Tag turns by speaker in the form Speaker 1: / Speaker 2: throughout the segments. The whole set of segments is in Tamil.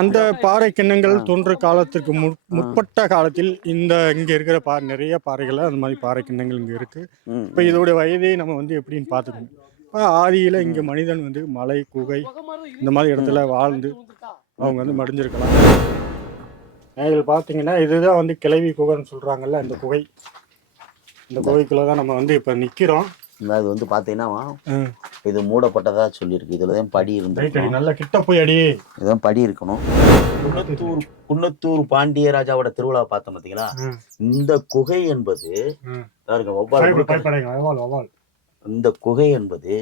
Speaker 1: அந்த பாறை கிண்ணங்கள் தோன்ற காலத்திற்கு முற்- முற்பட்ட காலத்தில் இந்த இங்கே இருக்கிற பா நிறைய பாறைகள் அந்த மாதிரி பாறை கிண்ணங்கள் இங்கே இருக்கு.
Speaker 2: ம்,
Speaker 1: இப்போ இதோட வயதை நம்ம வந்து எப்படின்னு பார்த்துக்கணும். இப்போ ஆதியில் இங்கே மனிதன் வந்து மலை குகை இந்த மாதிரி இடத்துல வாழ்ந்து அவங்க வந்து மடிஞ்சிருக்கலாம். இதில் பார்த்தீங்கன்னா இதுதான் வந்து கிளவி குகைன்னு சொல்கிறாங்கல்ல இந்த குகை. இந்த குகைக்குள்ளே தான் நம்ம வந்து இப்போ நிற்கிறோம்
Speaker 2: இது வந்து பார்த்தீங்கன்னா இது மூடப்பட்டதா சொல்லியிருக்கு. இதுல தான் படி இருந்திருக்கும்.
Speaker 1: நல்லா கிட்ட போய் அடி.
Speaker 2: இதுதான் படி இருக்கணும். குன்னத்தூர் குன்னத்தூர் பாண்டிய ராஜாவோட திருவிழா பார்த்தோம் பார்த்தீங்களா இந்த குகை என்பது. இந்த குகை என்பது.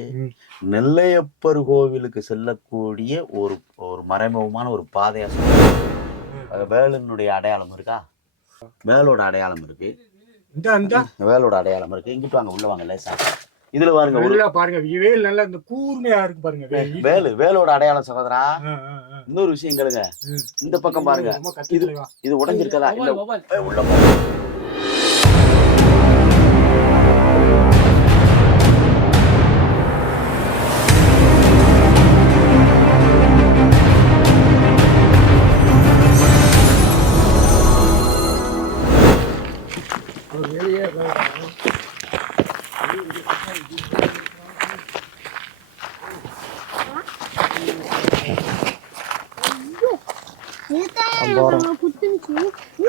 Speaker 2: நெல்லையப்பர் கோவிலுக்கு செல்லக்கூடிய ஒரு ஒரு மறைமுகமான ஒரு பாதையா சொல்லுவாங்க அது வேலனுடைய அடையாளம் இருக்கா? வேலோட அடையாளம் இருக்கு. வேலோட அடையாளம் இருக்கு. இங்கிட்டு வாங்க உள்ள வாங்க லேசா. இதுல பாருங்க
Speaker 1: நல்லா பாருங்க வேல் நல்லா இந்த கூர்மையா இருக்கு பாருங்க வேல்.
Speaker 2: வேலு வேலோட அடையாளம் சகோதரா. இன்னொரு விஷயம் கேளுங்க. இந்த பக்கம் பாருங்க
Speaker 1: தலைவா.
Speaker 2: இது உடைஞ்சிருக்கதா இல்ல
Speaker 3: வவால்.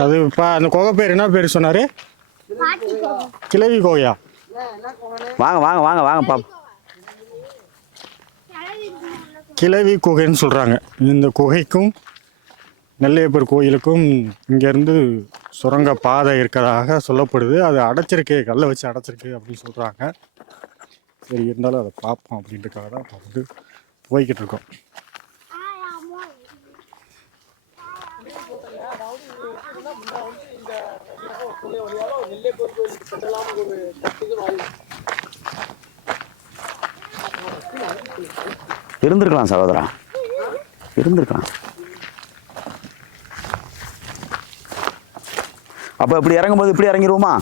Speaker 1: அது இப்ப அந்த குகை பேர் என்ன பேர் சொன்னாரு? கிளவி கோயா
Speaker 2: வாங்க வாங்க வாங்க வாங்க பாப்பா
Speaker 1: கிளவி குகைன்னு சொல்றாங்க. இந்த குகைக்கும் நெல்லையப்பர் கோயிலுக்கும் இங்கேருந்து சுரங்க பாதை இருக்கிறதாக சொல்லப்படுது. அது அடைச்சிருக்கு கல்லை வச்சு அடைச்சிருக்கு அப்படின்னு சொல்கிறாங்க சரி இருந்தாலும் அதை பார்ப்போம் அப்படின்றதுக்காக தான் இப்போ வந்து போய்கிட்டு இருக்கோம்.
Speaker 2: இருந்திருக்கலாம் சகோதரா. இருந்திருக்கலாம். அப்ப இப்படி இறங்கும்போது இப்படி இறங்கிருவோமா?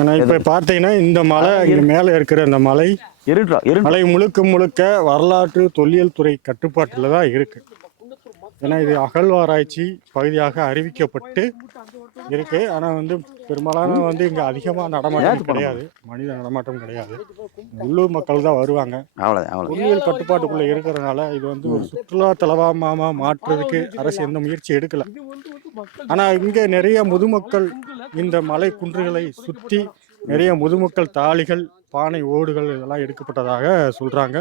Speaker 1: ஏன்னா இப்போ பார்த்தீங்கன்னா இந்த மலை இங்கே மேலே இருக்கிற இந்த மலை மலை முழுக்க முழுக்க வரலாற்று தொல்லியல் துறை கட்டுப்பாட்டில் தான் இருக்கு. ஏன்னா இது அகழ்வாராய்ச்சி பகுதியாக அறிவிக்கப்பட்டு இருக்கு. ஆனால் வந்து பெரும்பாலான வந்து இங்கே அதிகமாக நடமாட்டம் கிடையாது. மனித நடமாட்டம் கிடையாது. உள்ளூர் மக்கள் தான் வருவாங்க. தொல்லியல் கட்டுப்பாட்டுக்குள்ளே இருக்கிறனால இது வந்து ஒரு சுற்றுலா தலவாமா மாற்றுறதுக்கு அரசு எந்த முயற்சி எடுக்கல. ஆனால் இங்கே நிறைய முதுமக்கள் இந்த மலை குன்றுகளை சுற்றி நிறைய முதுமக்கள் தாளிகள் பானை ஓடுகள் இதெல்லாம் எடுக்கப்பட்டதாக சொல்கிறாங்க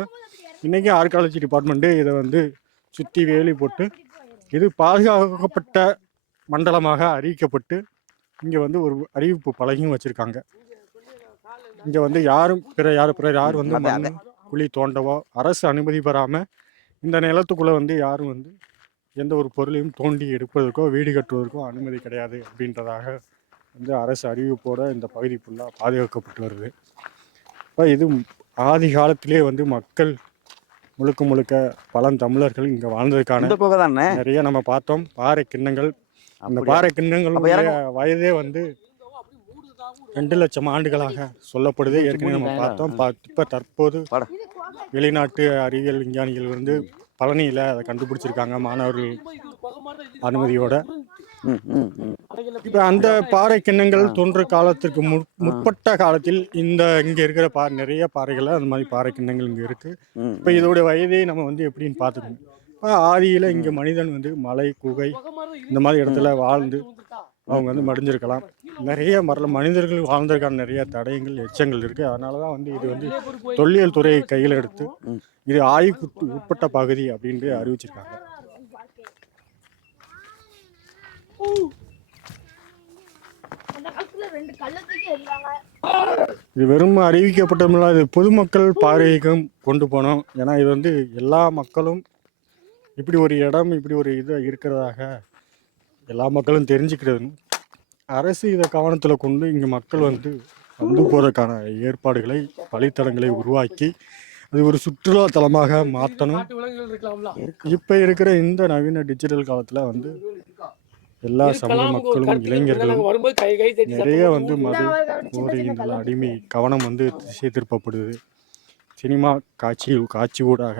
Speaker 1: இன்றைக்கி ஆர்காலஜி டிபார்ட்மெண்ட்டு இதை வந்து சுற்றி வேலி போட்டு இது பாதுகாக்கப்பட்ட மண்டலமாக அறிவிக்கப்பட்டு இங்கே வந்து ஒரு அறிவிப்பு பலகையும் வச்சுருக்காங்க. இங்கே வந்து யாரும் பிற யார் பிறர் யார் வந்து மண் குழி தோண்டவோ அரசு அனுமதி பெறாமல் இந்த நிலத்துக்குள்ளே வந்து யாரும் வந்து எந்த ஒரு பொருளையும் தோண்டி எடுப்பதற்கோ வீடு கட்டுவதற்கோ அனுமதி கிடையாது அப்படின்றதாக வந்து அரசு அறிவிப்போட இந்த பகுதி ஃபுல்லாக பாதுகாக்கப்பட்டு வருது. இப்போ இது ஆதி காலத்திலே வந்து மக்கள் முழுக்க முழுக்க பழந்தமிழர்கள் இங்கே வாழ்ந்ததுக்கான நிறைய நம்ம பார்த்தோம். பாறை கிண்ணங்கள். அந்த? பாறை
Speaker 2: இறங்க-
Speaker 1: வயதே வந்து ரெண்டு லட்சம் ஆண்டுகளாக சொல்லப்படுது. ஏற்கனவே நம்ம பார்த்தோம். இப்ப தற்போது. வெளிநாட்டு அறிவியல் விஞ்ஞானிகள் வந்து பழனியில் அதை கண்டுபிடிச்சிருக்காங்க மாணவர்கள் அனுமதியோட. இப்போ அந்த பாறை கிண்ணங்கள் தோன்ற காலத்திற்கு மு முற்பட்ட காலத்தில் இந்த இங்கே இருக்கிற பா நிறைய பாறைகளை அந்த மாதிரி பாறை கிண்ணங்கள் இங்கே
Speaker 2: இருக்குது
Speaker 1: இப்போ இதோட வயதை நம்ம வந்து எப்படின்னு பார்த்துக்கணும். இப்போ ஆதியில் இங்கே மனிதன் வந்து மலை குகை இந்த மாதிரி இடத்துல வாழ்ந்து அவங்க வந்து மடிஞ்சிருக்கலாம். நிறைய மரல மனிதர்கள் வாழ்ந்ததுக்கான நிறைய தடயங்கள் எச்சங்கள் இருக்கு. அதனால தான் வந்து இது வந்து தொல்லியல் துறையை கையில் எடுத்து இது ஆய்வுக்கு உட்பட்ட பகுதி அப்படின்ட்டு அறிவிச்சிருக்காங்க. இது வெறும் அறிவிக்கப்பட்டதுமில்ல இது பொதுமக்கள் பார்வைக்கும் கொண்டு போனோம். ஏன்னா இது வந்து எல்லா மக்களும் இப்படி ஒரு இடம் இப்படி ஒரு இது இருக்கிறதாக எல்லா மக்களும் தெரிஞ்சுக்கிறது. அரசு இதை கவனத்தில் கொண்டு இங்கே மக்கள் வந்து வந்து போகிறதுக்கான ஏற்பாடுகளை வழித்தடங்களை உருவாக்கி அது ஒரு சுற்றுலா தலமாக மாற்றணும். இப்போ இருக்கிற இந்த நவீன டிஜிட்டல் காலத்தில் வந்து எல்லா சமூக மக்களும் இளைஞர்களும் நிறைய வந்து மது போதையின் அடிமை கவனம் வந்து திசை திருப்பப்படுது சினிமா காட்சி காட்சி ஊடாக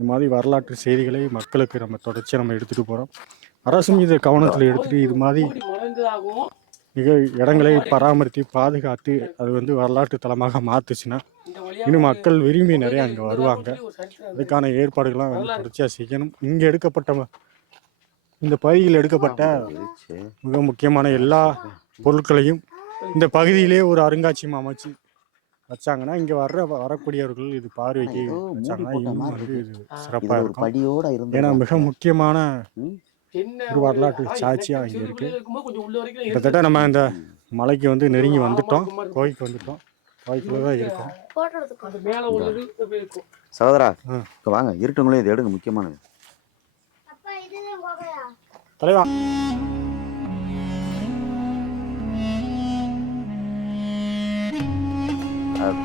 Speaker 1: இந்த மாதிரி வரலாற்று செய்திகளை மக்களுக்கு நம்ம தொடர்ச்சியாக நம்ம எடுத்துகிட்டு போகிறோம் அரசும் இதை கவனத்தில் எடுத்துகிட்டு இது மாதிரி மிக இடங்களை பராமரித்து பாதுகாத்து அது வந்து வரலாற்று தலமாக மாற்றுச்சுன்னா இன்னும் மக்கள் விரும்பி நிறைய அங்கே வருவாங்க. அதுக்கான ஏற்பாடுகள்லாம் வந்து தொடர்ச்சியாக செய்யணும். இங்கே எடுக்கப்பட்ட இந்த பகுதியில் எடுக்கப்பட்ட மிக முக்கியமான எல்லா பொருட்களையும் இந்த பகுதியிலே ஒரு அருங்காட்சியகம் அமைச்சு வச்சாங்கன்னா இங்கே வர்ற வரக்கூடியவர்கள் இது பார்வைக்கு வச்சாங்கன்னா இன்னும் இது சிறப்பாக இருக்கும். ஏன்னா மிக முக்கியமான ஒரு வரலாற்று
Speaker 3: ஆனா,
Speaker 1: சாட்சியா
Speaker 3: எனக்கு
Speaker 1: இங்க
Speaker 3: சிறு
Speaker 1: இருக்கு.
Speaker 3: பிள்ளையா இருக்கும்போது கொஞ்சம் உள்ள வரைக்கும் இருக்கு.
Speaker 1: கிட்டத்தட்ட நம்ம இந்த மலைக்கு வந்து நெருங்கி வந்துட்டோம். கோயிலுக்கு வந்துட்டோம். கோயிலுக்குள்ள தான் இருக்கோம்.
Speaker 2: சகோதரா வாங்க. இருட்டுங்களே இது எடுங்க. முக்கியமானது.
Speaker 1: தலைவா.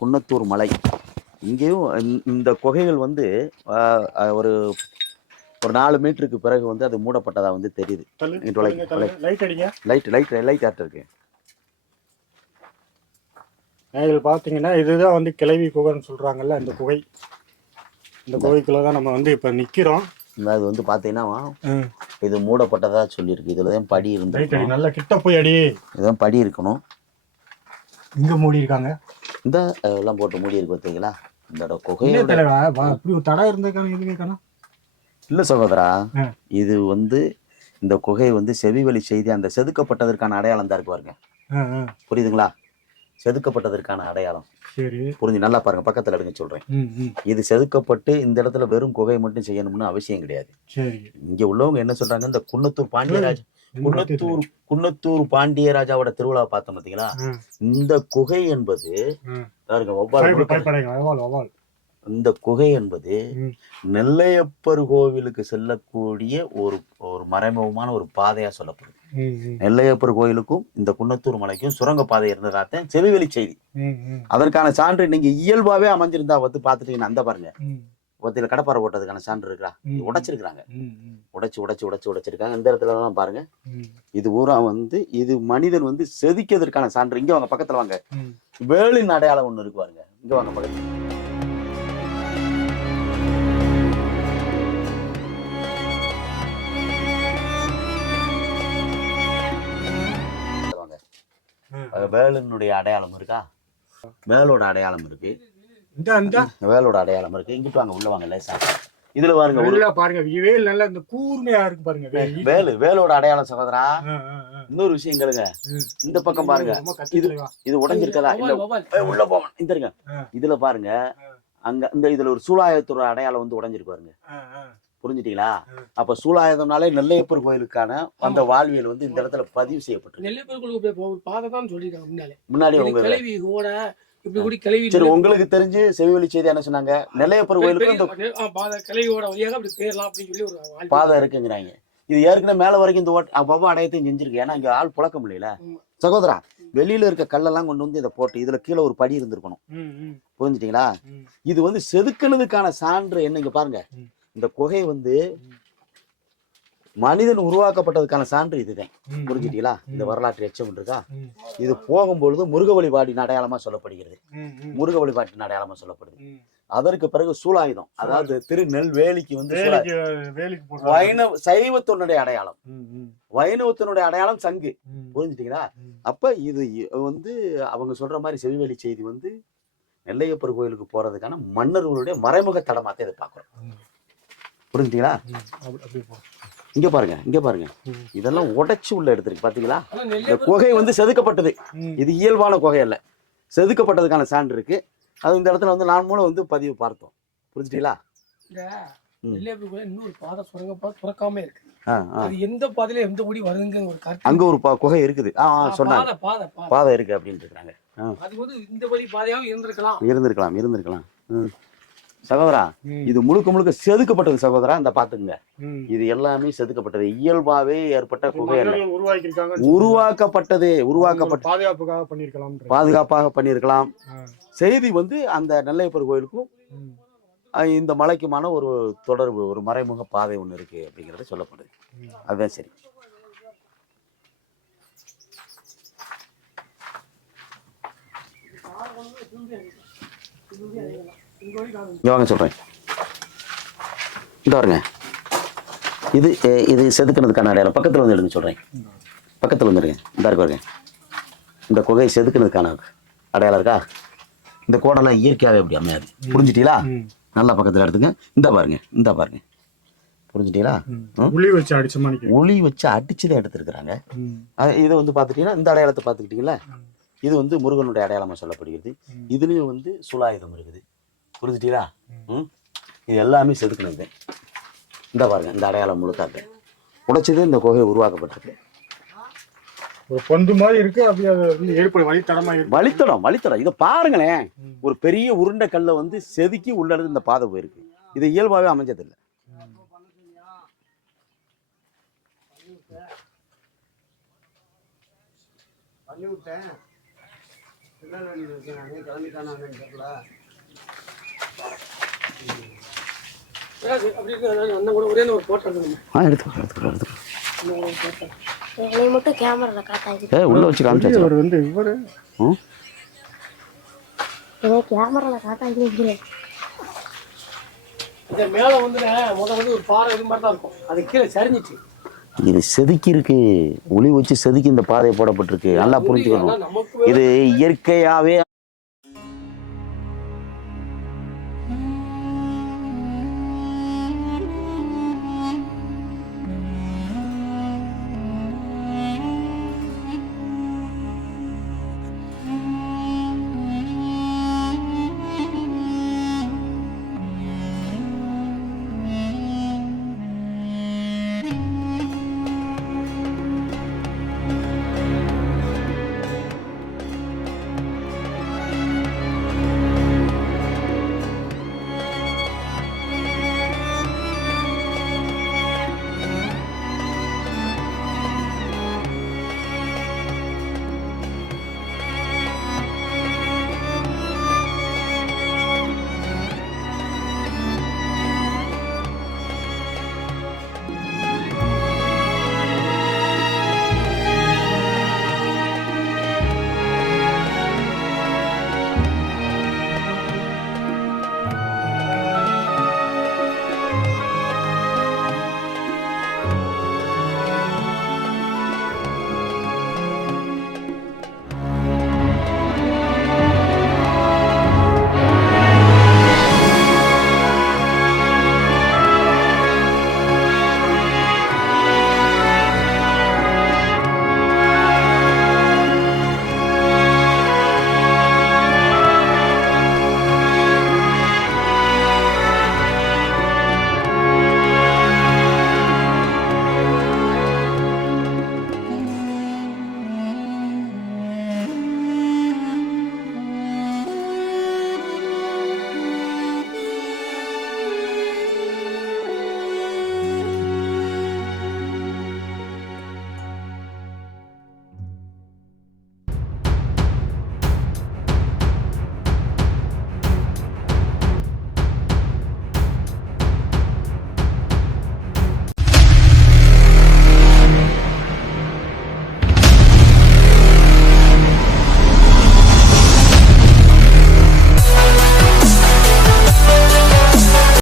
Speaker 2: குன்னத்தூர் மலை. இங்கேயும் இந்த- இந்த குகைகள் வந்து ஒரு ஒரு நாலு மீட்டருக்கு பிறகு வந்து அது மூடப்பட்டதா வந்து தெரியுது.
Speaker 1: லைட்
Speaker 2: லைட் லைட் லைட் இருக்கு?
Speaker 1: இதில் பார்த்தீங்கன்னா இதுதான் வந்து கிளவி குகைன்னு சொல்கிறாங்கல்ல இந்த குகை. இந்த குகைக்குள்ள தான் நம்ம வந்து இப்போ நிற்கிறோம்
Speaker 2: இது வந்து பார்த்தீங்கன்னா இது மூடப்பட்டதா சொல்லியிருக்கு. இதுல தான் படி இருந்திருக்கணும்.
Speaker 1: நல்லா கிட்ட போய் அடி.
Speaker 2: இதுதான் படி இருக்கணும்.
Speaker 1: இங்கே மூடி இருக்காங்க.
Speaker 2: இந்த எல்லாம் போட்டு மூடி இருக்கு பார்த்தீங்களா? இந்த
Speaker 1: இப்படி ஒரு தடை இருந்ததுக்கான எதுவுமே காணும்
Speaker 2: இல்ல சகோதரா. இது வந்து இந்த குகை வந்து செவிவழி செய்தி அந்த செதுக்கப்பட்டதற்கான அடையாளம் தான் இருக்கு பாருங்க. புரியுதுங்களா? செதுக்கப்பட்டதற்கான அடையாளம். புரிஞ்சு நல்லா பாருங்க பக்கத்துல எடுங்க சொல்றேன். இது செதுக்கப்பட்டு இந்த இடத்துல வெறும் குகை மட்டும் செய்யணும்னு அவசியம் கிடையாது. இங்க உள்ளவங்க என்ன சொல்றாங்க இந்த குன்னத்தூர் பாண்டியராஜ் குன்னத்தூர் குன்னத்தூர் பாண்டியராஜாவோட திருவிழா பார்த்தோம் பாத்தீங்களா? இந்த குகை என்பது. பாருங்க ஒவ்வாறு இந்த குகை என்பது. நெல்லையப்பர் கோவிலுக்கு செல்லக்கூடிய ஒரு ஒரு மறைமுகமான ஒரு பாதையா சொல்லப்படுது நெல்லையப்பர் கோயிலுக்கும் இந்த குன்னத்தூர் மலைக்கும் சுரங்க பாதை இருந்ததாத்தான் செவிவெளி செய்தி. அதற்கான சான்று நீங்க இயல்பாவே அமைஞ்சிருந்தா வந்து பாத்துட்டீங்கன்னா அந்த பாருங்க.
Speaker 1: ம்,
Speaker 2: ஒத்தியில கடப்பாறை போட்டதுக்கான சான்று இருக்கா?
Speaker 1: ம்.
Speaker 2: உடைச்சிருக்காங்க
Speaker 1: ம், ம்,
Speaker 2: உடைச்சு உடைச்சு உடைச்சு உடைச்சிருக்காங்க. இந்த இடத்துல எல்லாம் பாருங்க. இது பூரா வந்து இது மனிதன் வந்து செதுக்கியதற்கான சான்று. இங்க வாங்க பக்கத்துல வாங்க. வேலின் அடையாளம் ஒண்ணு இருக்கு பாருங்க. இங்க வாங்க பக்கத்துல. வேலினுடைய அடையாளம் இருக்கா? வேலோட அடையாளம் இருக்கு. வேலோட அடையாளம் இருக்கு. இங்கிட்டு வாங்க உள்ள வாங்க லேசா. இதுல பாருங்க
Speaker 1: பாருங்க வேல் நல்லா இந்த கூர்மையா இருக்கு பாருங்க வேல்.
Speaker 2: வேலு வேலோட அடையாளம் சகோதரா. இன்னொரு விஷயம் கேளுங்க. இந்த பக்கம் பாருங்க.
Speaker 1: தலைவா.
Speaker 2: இது உடைஞ்சிருக்கதா? இல்ல உள்ள போவோம் இந்த இருங்க. இதுல பாருங்க. அங்க இந்த இதுல ஒரு சூலாயத்தோட அடையாளம் வந்து உடைஞ்சிருக்கு பாருங்க. புரிஞ்சுட்டீங்களா. அப்ப சூலாயுதம்னாலே நெல்லையப்பர் கோயிலுக்கான அந்த வாழ்வியல் வந்து இந்த இடத்துல பதிவு செய்யப்பட்டிருக்கு.
Speaker 3: நெல்லைப்பேருக்குள்ள போய் ஒரு பாதை தான் சொல்லியிருக்காங்க முன்னாலே.
Speaker 2: முன்னாடி உங்க
Speaker 3: கிளவி ஓட இப்படி கூடி கிளவி
Speaker 2: சரி உங்களுக்கு தெரிஞ்சு செவிவழி செய்தி என்ன சொன்னாங்க? நெல்லையப்பர் கோயிலுக்கு இந்த
Speaker 3: பாதை கிளவியோட வழியாக அப்படி பேரலாம் அப்படின்னு சொல்லி ஒரு.
Speaker 2: பாதை இருக்குங்கிறாங்க. இது ஏற்கனவே மேல வரைக்கும் இந்த ஓட்ட அவ்வளவு அடையத்தையும் செஞ்சிருக்கு. ஏன்னா இங்க ஆள் புழக்க முடியல. சகோதரா வெளியில இருக்க கல்லெல்லாம் கொண்டு வந்து இதை போட்டு இதுல கீழே ஒரு படி இருந்திருக்கணும். புரிஞ்சுட்டீங்களா. இது வந்து செதுக்கினதுக்கான சான்று என்ன இங்க பாருங்க. இந்த குகை வந்து மனிதன் உருவாக்கப்பட்டதுக்கான சான்று இதுதான். புரிஞ்சுட்டீங்களா இந்த. வரலாற்று எச்சம் இருக்கா இது போகும்பொழுது முருக வழிபாட்டின் அடையாளமா சொல்லப்படுகிறது. முருக வழிபாட்டின் அடையாளமா சொல்லப்படுது. அதற்கு பிறகு சூலாயுதம். அதாவது திருநெல்வேலிக்கு வந்து. வைணவ சைவத்தினுடைய அடையாளம். வைணவத்தினுடைய அடையாளம் சங்கு. புரிஞ்சுட்டீங்களா. அப்ப இது வந்து அவங்க சொல்ற மாதிரி செவிவெளி செய்தி வந்து நெல்லையப்பர் கோயிலுக்கு போறதுக்கான மன்னர்களுடைய மறைமுக தடமாத்தை இதை பார்க்கிறோம்
Speaker 1: ம்.
Speaker 2: புரிஞ்சுட்டீங்களா. இங்க பாருங்க இங்க பாருங்க. இதெல்லாம் உடைச்சு உள்ள எடுத்திருக்கு பாத்தீங்களா?
Speaker 3: ஆனா
Speaker 2: இந்த குகை வந்து செதுக்கப்பட்டது. இது இயல்பான குகை அல்ல. செதுக்கப்பட்டதுக்கான சான்று இருக்கு. அது இந்த இடத்துல வந்து நான் மூலம் வந்து பதிவு பார்த்தோம். புரிஞ்சுட்டீங்களா
Speaker 3: இன்னொரு பாதை சுரங்க பாதை துறக்காம இருக்கு. அது எந்த பாதையில எந்த முடி வருதுங்கிற ஒரு கருத்து
Speaker 2: அங்க ஒரு ப- குகை இருக்குது. ஆ சொன்னாங்க.
Speaker 3: பாதை
Speaker 2: இருக்கு அப்படின்னு இருக்காங்க.
Speaker 3: அது வந்து இந்த வழி பாதையாவும் இருந்திருக்கலாம்.
Speaker 2: இருந்திருக்கலாம் இருந்திருக்கலாம். சகோதரா இது முழுக்க முழுக்க செதுக்கப்பட்டது சகோதரா இந்த பாத்துங்க. இது எல்லாமே செதுக்கப்பட்டது. இயல்பாவே ஏற்பட்ட குகை அல்ல
Speaker 1: மன்னர்கள் உருவாக்கியிருக்காங்க
Speaker 2: உருவாக்கப்பட்டது உருவாக்கப்பட்ட
Speaker 1: பாதுகாப்புக்காக பண்ணியிருக்கலாம்
Speaker 2: பாதுகாப்பாக பண்ணியிருக்கலாம்.
Speaker 1: ஆ.
Speaker 2: செய்தி வந்து அந்த நெல்லையப்பர் கோயிலுக்கும் இந்த மலைக்குமான ஒரு தொடர்பு ஒரு மறைமுக பாதை ஒன்று இருக்கு அப்படிங்கிறது சொல்லப்படுது. அதுதான் சரி. இங்க வாங்க சொல்றேன். இந்த பாருங்க. இது இது செதுக்கினதுக்கான அடையாளம். பக்கத்தில் வந்து எடுங்க சொல்கிறேன் பக்கத்தில் வந்துடுங்க இந்த இருக்கு பாருங்க. இந்த குகை செதுக்கினதுக்கான அடையாளம் இருக்கா? இந்த கோடெல்லாம் இயற்கையாகவே அப்படி அமையாது. புரிஞ்சிட்டீங்களா? நல்லா பக்கத்தில் எடுத்துங்க. இந்த பாருங்க இந்த பாருங்க. புரிஞ்சிட்டீங்களா?
Speaker 1: உளி வச்சு அடிச்ச மாதிரி
Speaker 2: ஒளி வச்சு அடிச்சு தான் எடுத்திருக்கிறாங்க இதை வந்து பார்த்துட்டீங்கன்னா இந்த அடையாளத்தை பார்த்துக்கிட்டீங்களா இது வந்து முருகனுடைய அடையாளமாக சொல்லப்படுகிறது. இதுலேயும் வந்து சுலாயுதம் இருக்குது. புரிஞ்சுட்டீங்களா? ம். இது எல்லாமே செதுக்கினது இந்த பாருங்க இந்த அடையாளம் முழுக்காக்க உடைச்சதே இந்த குகை உருவாக்கப்பட்டிருக்கு.
Speaker 1: ஒரு பொந்து மாதிரி இருக்கு அப்படியே அது வந்து ஏற்பட வழி தடமா இருக்கு
Speaker 2: வழித்தடம் வழித்தடம். இதை பாருங்களேன். ஒரு பெரிய உருண்டை கல்லை வந்து செதுக்கி உள்ள இருந்து இந்த பாதை போயிருக்கு. இது இயல்பாகவே அமைஞ்சதில்லை.
Speaker 3: அப்படி இருக்கு அண்ணன்
Speaker 2: உள்ள வச்சு காமிச்சாச்சு.
Speaker 1: இவர் வந்து இவரு?
Speaker 2: ம்
Speaker 4: என்னை கேமரால காட்டாது
Speaker 3: இந்த மேல வந்து முத வந்து ஒரு பாறை இது மாதிரி தான் இருக்கும். அது கீழே சரிஞ்சிச்சு.
Speaker 2: இது செதுக்கி இருக்கு ஒளி வச்சு செதுக்கி இந்த பாதை போடப்பட்டிருக்கு. நல்லா புரிஞ்சுக்கணும். இது இயற்கையாவே